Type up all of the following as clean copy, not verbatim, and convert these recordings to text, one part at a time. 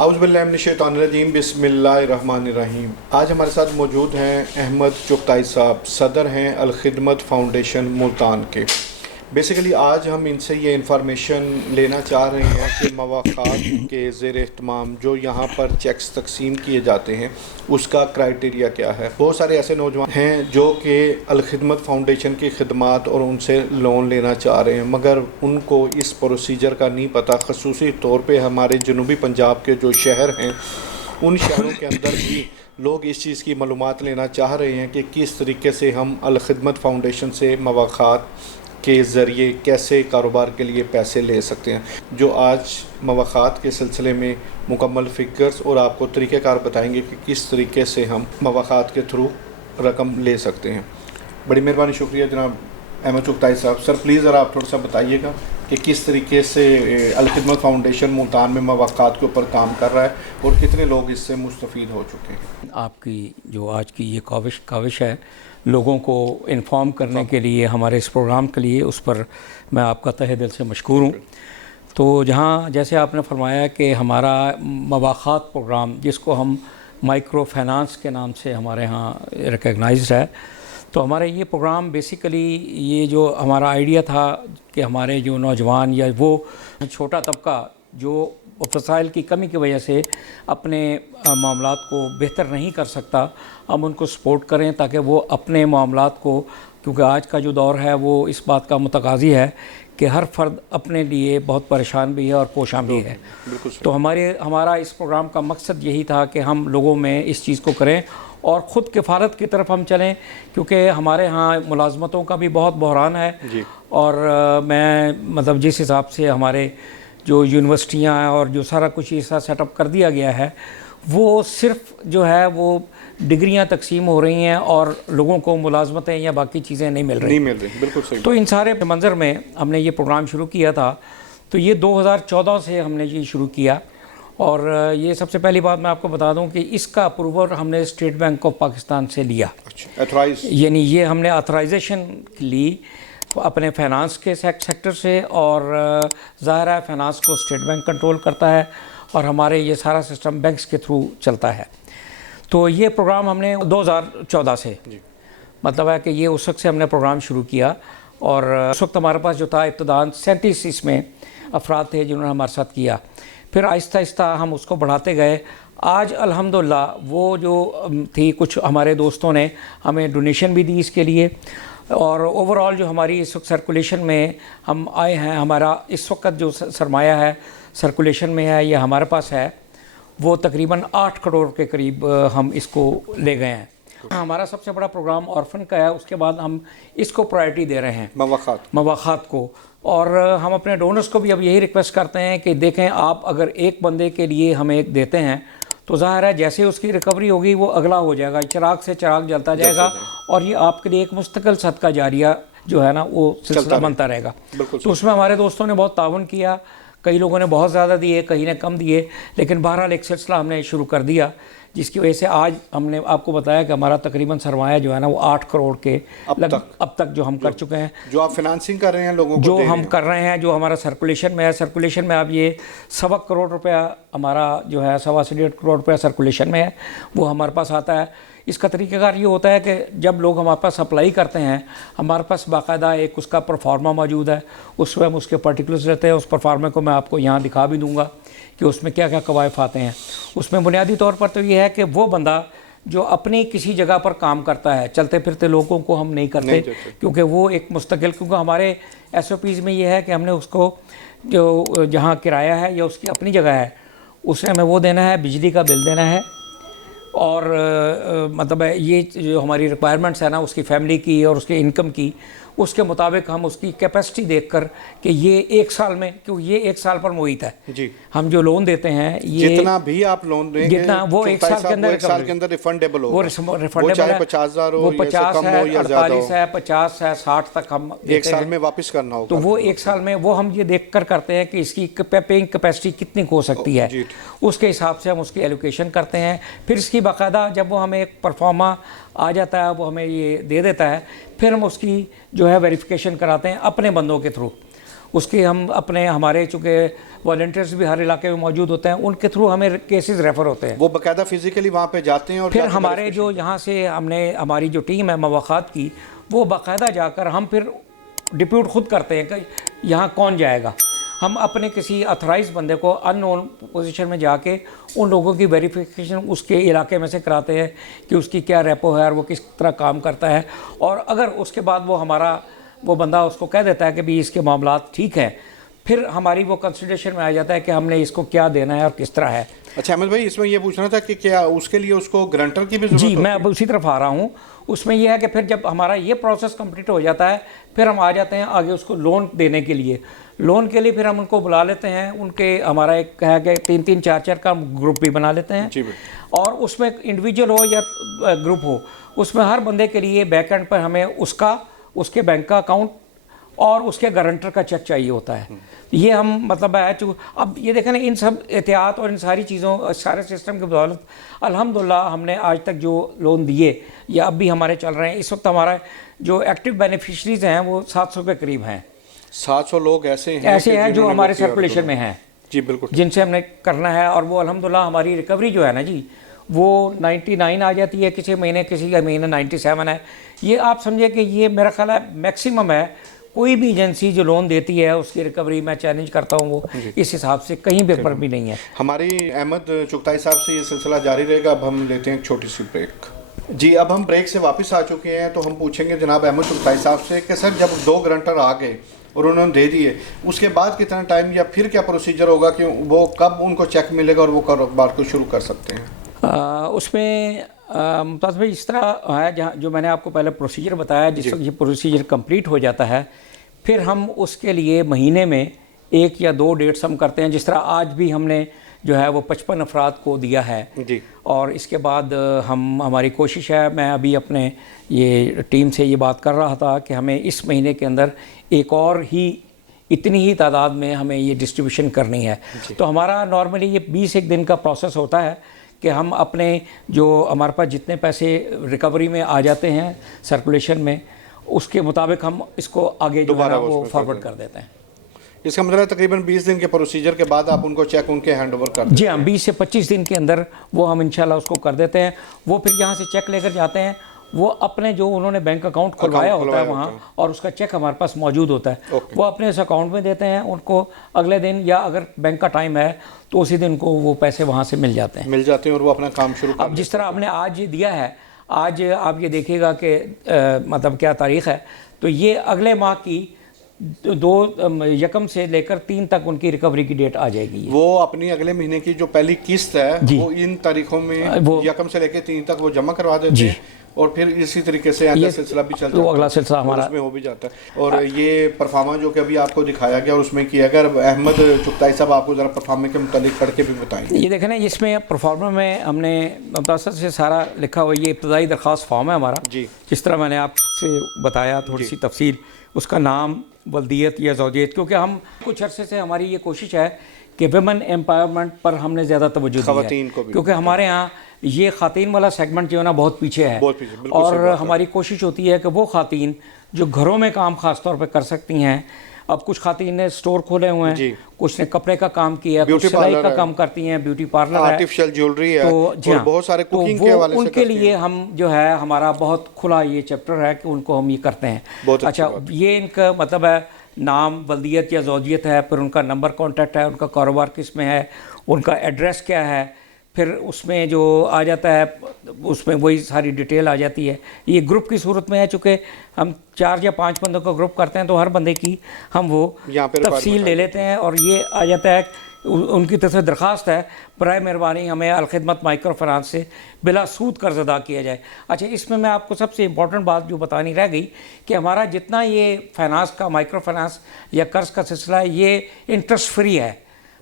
اعوذ باللہ من الشیطان الرجیم، بسم اللہ الرحمن الرحیم۔ آج ہمارے ساتھ موجود ہیں احمد چغتائی صاحب، صدر ہیں الخدمت فاؤنڈیشن ملتان کے۔ بیسیکلی آج ہم ان سے یہ انفارمیشن لینا چاہ رہے ہیں کہ مواقعات کے زیر اہتمام جو یہاں پر چیکس تقسیم کیے جاتے ہیں اس کا کرائٹیریا کیا ہے۔ بہت سارے ایسے نوجوان ہیں جو کہ الخدمت فاؤنڈیشن کی خدمات اور ان سے لون لینا چاہ رہے ہیں، مگر ان کو اس پروسیجر کا نہیں پتہ۔ خصوصی طور پہ ہمارے جنوبی پنجاب کے جو شہر ہیں ان شہروں کے اندر بھی لوگ اس چیز کی معلومات لینا چاہ رہے ہیں کہ کس طریقے سے ہم الخدمت فاؤنڈیشن سے مواقعات کے ذریعے کیسے کاروبار کے لیے پیسے لے سکتے ہیں، جو آج مواقعات کے سلسلے میں مکمل فگرز اور آپ کو طریقہ کار بتائیں گے کہ کس طریقے سے ہم مواقعات کے تھرو رقم لے سکتے ہیں۔ بڑی مہربانی، شکریہ جناب احمد چغتائی صاحب۔ سر پلیز ذرا آپ تھوڑا سا بتائیے گا کہ کس طریقے سے الخدمت فاؤنڈیشن ملتان میں مواقعات کے اوپر کام کر رہا ہے اور کتنے لوگ اس سے مستفید ہو چکے ہیں۔ آپ کی جو آج کی یہ کاوش ہے لوگوں کو انفارم کرنے کے لیے، ہمارے اس پروگرام کے لیے، اس پر میں آپ کا تہہ دل سے مشکور ہوں۔ تو جہاں جیسے آپ نے فرمایا کہ ہمارا مواقعات پروگرام، جس کو ہم مائکرو فائنانس کے نام سے ہمارے ہاں ریکگنائزڈ ہے، تو ہمارے یہ پروگرام بیسیکلی یہ جو ہمارا آئیڈیا تھا کہ ہمارے جو نوجوان یا وہ چھوٹا طبقہ جو وسائل کی کمی کی وجہ سے اپنے معاملات کو بہتر نہیں کر سکتا، ہم ان کو سپورٹ کریں تاکہ وہ اپنے معاملات کو، کیونکہ آج کا جو دور ہے وہ اس بات کا متقاضی ہے کہ ہر فرد اپنے لیے بہت پریشان بھی ہے اور پوشاں بھی ہے۔ تو ہمارا اس پروگرام کا مقصد یہی تھا کہ ہم لوگوں میں اس چیز کو کریں اور خود کفالت کی طرف ہم چلیں، کیونکہ ہمارے ہاں ملازمتوں کا بھی بہت بحران ہے۔ اور میں مطلب جس حساب سے ہمارے جو یونیورسٹیاں ہیں اور جو سارا کچھ ایسا سیٹ اپ کر دیا گیا ہے، وہ صرف جو ہے وہ ڈگریاں تقسیم ہو رہی ہیں اور لوگوں کو ملازمتیں یا باقی چیزیں نہیں مل رہی۔ بالکل صحیح۔ تو ان سارے منظر میں ہم نے یہ پروگرام شروع کیا تھا، تو یہ 2014 سے ہم نے یہ شروع کیا۔ اور یہ سب سے پہلی بات میں آپ کو بتا دوں کہ اس کا اپروول ہم نے اسٹیٹ بینک آف پاکستان سے لیا، یعنی یہ ہم نے آتھرائزیشن لی اپنے فائنانس کے سیکٹر سے، اور ظاہر ہے فائنانس کو اسٹیٹ بینک کنٹرول کرتا ہے اور ہمارے یہ سارا سسٹم بینکس کے تھرو چلتا ہے۔ تو یہ پروگرام ہم نے 2014 سے مطلب ہے کہ یہ اس وقت سے ہم نے پروگرام شروع کیا، اور اس وقت ہمارے پاس جو تھا ابتداً 37 اس میں افراد تھے جنہوں نے ہمارے ساتھ کیا۔ پھر آہستہ آہستہ ہم اس کو بڑھاتے گئے۔ آج الحمدللہ وہ جو تھی، کچھ ہمارے دوستوں نے ہمیں ڈونیشن بھی دی اس کے لیے، اور اوور آل جو ہماری اس وقت سرکولیشن میں ہم آئے ہیں، ہمارا اس وقت جو سرمایہ ہے سرکولیشن میں ہے، یہ ہمارے پاس ہے، وہ تقریباً 8 کروڑ کے قریب ہم اس کو لے گئے ہیں۔ ہمارا سب سے بڑا پروگرام اورفن کا ہے، اس کے بعد ہم اس کو پرائرٹی دے رہے ہیں، مواقعات کو۔ اور ہم اپنے ڈونرز کو بھی اب یہی ریکویسٹ کرتے ہیں کہ دیکھیں، آپ اگر ایک بندے کے لیے ہمیں ایک دیتے ہیں تو ظاہر ہے جیسے اس کی ریکوری ہوگی وہ اگلا ہو جائے گا، چراغ سے چراغ جلتا جائے گا، اور یہ آپ کے لیے ایک مستقل صدقہ جاریہ جو ہے نا وہ سلسلہ بنتا رہے گا۔ تو اس میں ہمارے دوستوں نے بہت تعاون کیا، کئی لوگوں نے بہت زیادہ دیے، کئی نے کم دیے، لیکن بہرحال ایک سلسلہ ہم نے شروع کر دیا، جس کی وجہ سے آج ہم نے آپ کو بتایا کہ ہمارا تقریباً سرمایہ جو ہے نا وہ 8 کروڑ کے اب تک جو ہم کر چکے ہیں، جو آپ فنانسنگ کر رہے ہیں لوگوں کو، جو ہم کر رہے ہیں، جو ہمارا سرکولیشن میں ہے۔ سرکولیشن میں اب یہ 1.25 کروڑ روپیہ ہمارا جو ہے 1.25 کروڑ روپیہ سرکولیشن میں ہے، وہ ہمارے پاس آتا ہے۔ اس کا طریقہ کار یہ ہوتا ہے کہ جب لوگ ہمارے پاس اپلائی کرتے ہیں، ہمارے پاس باقاعدہ ایک اس کا پرفارما موجود ہے، اس میں ہم اس کے پرٹیکولرز رہتے ہیں۔ اس پرفارمے کو میں آپ کو یہاں دکھا بھی دوں گا کہ اس میں کیا کیا قوائف آتے ہیں۔ اس میں بنیادی طور پر تو یہ ہے کہ وہ بندہ جو اپنی کسی جگہ پر کام کرتا ہے، چلتے پھرتے لوگوں کو ہم نہیں کرتے، کیونکہ وہ ایک مستقل، کیونکہ ہمارے ایس او پیز میں یہ ہے کہ ہم نے اس کو جو جہاں کرایہ ہے یا اس کی اپنی جگہ ہے، اس میں ہمیں وہ دینا ہے، بجلی کا بل دینا ہے، اور مطلب یہ جو ہماری ریکوائرمنٹس ہے نا اس کی فیملی کی اور اس کے انکم کی، اس کے مطابق ہم اس کی کیپیسٹی دیکھ کر کہ یہ 1 سال میں، کیوں یہ 1 سال پر محیط ہے، ہم جو لون دیتے ہیں یہ جتنا بھی آپ لون دیں گے جتنا وہ 1 سال کے اندر، 1 سال کے اندر ریفنڈیبل ہوگا، وہ ریفنڈیبل ہے، 50,000 ہو، وہ 50 ہے، 48 ہے، 50 ہے، 60 تک ہم 1 سال میں واپس کرنا ہوگا۔ تو وہ 1 سال میں وہ ہم یہ دیکھ کر کرتے ہیں کہ اس کی پیئنگ کیپیسٹی کتنی ہو سکتی ہے، اس کے حساب سے ہم اس کی ایلوکیشن کرتے ہیں۔ پھر اس کی باقاعدہ جب وہ ہمیں ایک پرفارما آ جاتا ہے، وہ ہمیں یہ دے دیتا ہے، پھر ہم اس کی جو ہے ویریفیکیشن کراتے ہیں اپنے بندوں کے تھرو۔ اس کے ہم اپنے ہمارے چونکہ والنٹیئرس بھی ہر علاقے میں موجود ہوتے ہیں، ان کے تھرو ہمیں کیسز ریفر ہوتے ہیں. وہ باقاعدہ فزیکلی وہاں پہ جاتے ہیں اور پھر ہمارے جو یہاں سے ہماری جو ٹیم ہے مواخات کی، وہ باقاعدہ جا کر ہم پھر ڈپیوٹ خود کرتے ہیں کہ یہاں کون جائے گا. ہم اپنے کسی اتھرائز بندے کو ان نون پوزیشن میں جا کے ان لوگوں کی ویریفیکیشن اس کے علاقے میں سے کراتے ہیں کہ اس کی کیا ریپو ہے اور وہ کس طرح کام کرتا ہے. اور اگر اس کے بعد وہ بندہ اس کو کہہ دیتا ہے کہ بھی اس کے معاملات ٹھیک ہیں، پھر ہماری وہ کنسیڈریشن میں آ جاتا ہے کہ ہم نے اس کو کیا دینا ہے اور کس طرح ہے. اچھا احمد بھائی، اس میں یہ پوچھنا تھا کہ کیا اس کے لیے اس کو گرانٹر کی بھی ضرورت جی میں اب اسی طرف آ رہا ہوں. اس میں یہ ہے کہ پھر جب ہمارا یہ پروسیس کمپلیٹ ہو جاتا ہے، پھر ہم آ جاتے ہیں آگے اس کو لون دینے کے لیے. لون کے لیے پھر ہم ان کو بلا لیتے ہیں، ان کے ہمارا ایک ہے کہ 3 4 کا گروپ بھی بنا لیتے ہیں. جی اور اس میں انڈیویجول ہو یا گروپ ہو، اس میں ہر بندے کے لیے بیک اینڈ پر ہمیں اس کے بینک کا اکاؤنٹ اور اس کے گارنٹر کا چیک چاہیے ہوتا ہے. یہ ہم مطلب ہے اب یہ دیکھیں نا، ان سب احتیاط اور ان ساری چیزوں سارے سسٹم کی بدولت الحمدللہ ہم نے آج تک جو لون دیے یا اب بھی ہمارے چل رہے ہیں. اس وقت ہمارا جو ایکٹیو بینیفیشریز ہیں وہ 700 کے قریب ہیں. 700 لوگ ایسے ہیں جو ہمارے سرکولیشن میں ہیں. جی بالکل. جن سے ہم نے کرنا ہے. اور وہ الحمدللہ ہماری ریکوری جو ہے نا جی، وہ 99 آ جاتی ہے کسی کا مہینے 97 ہے. یہ آپ سمجھے کہ یہ میرا خیال ہے میکسیمم ہے. کوئی بھی ایجنسی جو لون دیتی ہے اس کی ریکوری میں چیلنج کرتا ہوں وہ اس حساب سے کہیں بھی پر بھی نہیں ہے. ہماری احمد چغتائی صاحب سے یہ سلسلہ جاری رہے گا. اب ہم لیتے ہیں ایک چھوٹی سی بریک. جی اب ہم بریک سے واپس آ چکے ہیں، تو ہم پوچھیں گے جناب احمد چغتائی صاحب سے کہ سر جب 2 گرانٹر آ گئے اور انہوں نے دے دیے، اس کے بعد کتنا ٹائم یا پھر کیا پروسیجر ہوگا کہ وہ کب ان کو چیک ملے گا اور وہ کاروبار کو شروع کر سکتے ہیں؟ اس میں ممتاز بھائی اس طرح ہے، جہاں جو میں نے آپ کو پہلے پروسیجر بتایا، جس وقت یہ پروسیجر کمپلیٹ ہو جاتا ہے پھر ہم اس کے لیے مہینے میں 1 یا 2 ڈیٹس ہم کرتے ہیں. جس طرح آج بھی ہم نے جو ہے وہ 55 افراد کو دیا ہے. جی. اور اس کے بعد ہماری کوشش ہے، میں ابھی اپنے یہ ٹیم سے یہ بات کر رہا تھا کہ ہمیں اس مہینے کے اندر ایک اور ہی اتنی ہی تعداد میں ہمیں یہ ڈسٹریبیوشن کرنی ہے. تو ہمارا نارملی یہ 20 دن کا پروسیس ہوتا ہے کہ ہم اپنے جو ہمارے پاس جتنے پیسے ریکوری میں آ جاتے ہیں سرکولیشن میں، اس کے مطابق ہم اس کو آگے جو ہے وہ فارورڈ کر دیتے ہیں. اس کا مطلب تقریباً 20 دن کے پروسیجر کے بعد آپ ان کو چیک ان کے ہینڈ اوور کر دیں؟ جی ہاں، 20 سے 25 دن کے اندر وہ ہم انشاءاللہ اس کو کر دیتے ہیں. وہ پھر یہاں سے چیک لے کر جاتے ہیں، وہ اپنے جو انہوں نے بینک اکاؤنٹ کھلوایا ہوتا ہے وہاں، اور اس کا چیک ہمارے پاس موجود ہوتا ہے، وہ اپنے اس اکاؤنٹ میں دیتے ہیں. ان کو اگلے دن یا اگر بینک کا ٹائم ہے تو اسی دن کو وہ پیسے وہاں سے مل جاتے ہیں اور وہ اپنا کام شروع کر. اب جس طرح آپ نے آج دیا ہے، آج آپ یہ دیکھیے گا کہ مطلب کیا تاریخ ہے، تو یہ اگلے ماہ کی 2 سے لے کر 3 تک ان کی ریکوری کی ڈیٹ آ جائے گی. وہ اپنی اگلے مہینے کی جو پہلی قسط ہے وہ ان تاریخوں میں 1 سے لے کے 3 تک وہ جمع کروا دیتے ہیں، اور پھر اسی طریقے سے آگے سلسلہ بھی چلتا ہے. اگلا سلسلہ ہمارا اس میں ہو بھی جاتا ہے. اور یہ پرفارما جو کہ ابھی آپ کو دکھایا گیا اس میں کیا، اگر احمد چغتائی صاحب آپ کو ذرا پرفارما کے متعلق پڑھ کے بھی بتائیں. یہ دیکھیں نا، اس میں پرفارما میں ہم نے ممتاز سے سارا لکھا ہوا، یہ ابتدائی درخواست فارم ہے ہمارا. جی. جس طرح میں نے آپ سے بتایا تھوڑی سی تفصیل، اس کا نام، ولدیت یا زوجیت، کیونکہ ہم کچھ عرصے سے ہماری یہ کوشش ہے کہ ویمن ایمپاورمنٹ پر ہم نے زیادہ توجہ دی ہے، خواتین کو بھی، کیونکہ ہمارے ہاں یہ خواتین والا سیگمنٹ جو ہے نا بہت پیچھے ہے. اور ہماری کوشش ہوتی ہے کہ وہ خواتین جو گھروں میں کام خاص طور پہ کر سکتی ہیں، اب کچھ خواتین نے سٹور کھولے ہوئے ہیں، کچھ نے کپڑے کا کام کیا، کچھ سلائی کا کام کرتی ہیں، بیوٹی پارلر ہے، آرٹیفیشل جیولری ہے، اور بہت سارے کوکنگ کے حوالے سے، ان کے لیے ہم جو ہے ہمارا بہت کھلا یہ چیپٹر ہے کہ ان کو ہم یہ کرتے ہیں. اچھا، یہ ان کا مطلب ہے نام، ولدیت یا زوجیت ہے، پھر ان کا نمبر کانٹیکٹ ہے، ان کا کاروبار کس میں ہے، ان کا ایڈریس کیا ہے، پھر اس میں جو آ جاتا ہے اس میں وہی ساری ڈیٹیل آ جاتی ہے. یہ گروپ کی صورت میں ہے، چونکہ ہم 4 یا 5 بندوں کا گروپ کرتے ہیں تو ہر بندے کی ہم وہ تفصیل لے لیتے ہیں، اور یہ آ جاتا ہے ان کی طرف سے درخواست ہے برائے مہربانی ہمیں الخدمت مائکرو فنانس سے بلا سود قرض ادا کیا جائے. اچھا، اس میں میں آپ کو سب سے امپورٹنٹ بات جو بتانی رہ گئی کہ ہمارا جتنا یہ فائنانس کا مائکرو فنانس یا قرض کا سلسلہ ہے، یہ انٹرسٹ فری ہے.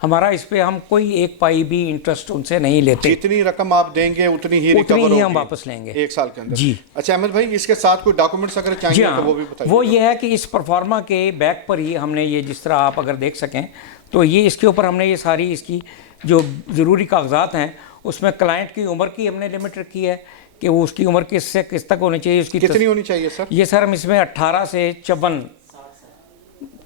ہمارا اس پہ ہم کوئی 1 پائی بھی انٹرسٹ ان سے نہیں لیتے. جتنی رقم آپ دیں گے اتنی ہی ہم واپس لیں گے 1 سال کے اندر. جی. اچھا احمد بھائی، اس کے ساتھ کوئی ڈاکومنٹس اگر چاہیے تو وہ بھی بتائیے. وہ یہ ہے کہ اس پرفارما کے بیک پر ہی ہم نے یہ، جس طرح آپ اگر دیکھ سکیں تو یہ اس کے اوپر ہم نے یہ ساری اس کی جو ضروری کاغذات ہیں، اس میں کلائنٹ کی عمر کی ہم نے لمٹ رکھی ہے کہ وہ اس کی عمر کس سے کس تک ہونی چاہیے. اس کی کتنی ہونی چاہیے سر؟ یہ سر ہم اس میں 18 سے 54